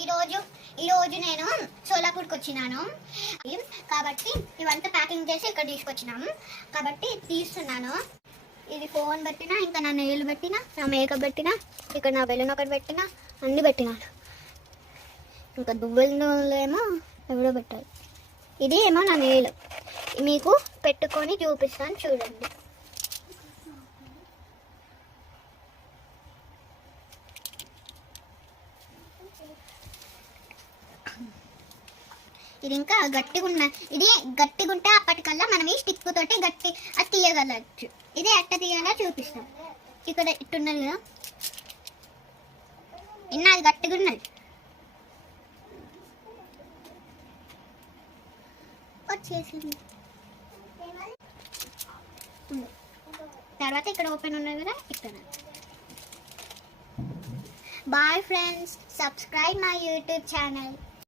ఈరోజు నేను సోలాపూర్కి వచ్చినాను కాబట్టి ఇవంతా ప్యాకింగ్ చేసి ఇక్కడ తీసుకొచ్చినాము కాబట్టి తీస్తున్నాను. ఇది ఫోన్ పెట్టినా, ఇంకా నా నెయిల్ పెట్టినా, నా మేకప్ పెట్టినా, ఇక్కడ నా బెలూన్ ఒకటి పెట్టినా, అన్నీ పెట్టినాను. ఇంకా దువ్వెలేమో ఎవరో పెట్టాలి. ఇది ఏమో నా నెయిల్, మీకు పెట్టుకొని చూపిస్తాను చూడండి. ఇది ఇంకా ఇది గట్టిగా ఉంటే అప్పటికల్లా మనం ఈ స్టిక్ తోటి అది తీయగలచ్చు. ఇది ఎట్ట తీయాలో చూపిస్తాం. ఇక్కడ ఇట్టున్నది కదా, అది గట్టిగా ఉన్నది. వచ్చేసింది. తర్వాత ఇక్కడ ఓపెన్ ఉన్నది కదా, ఇక్కడ. Bye friends, subscribe my YouTube channel.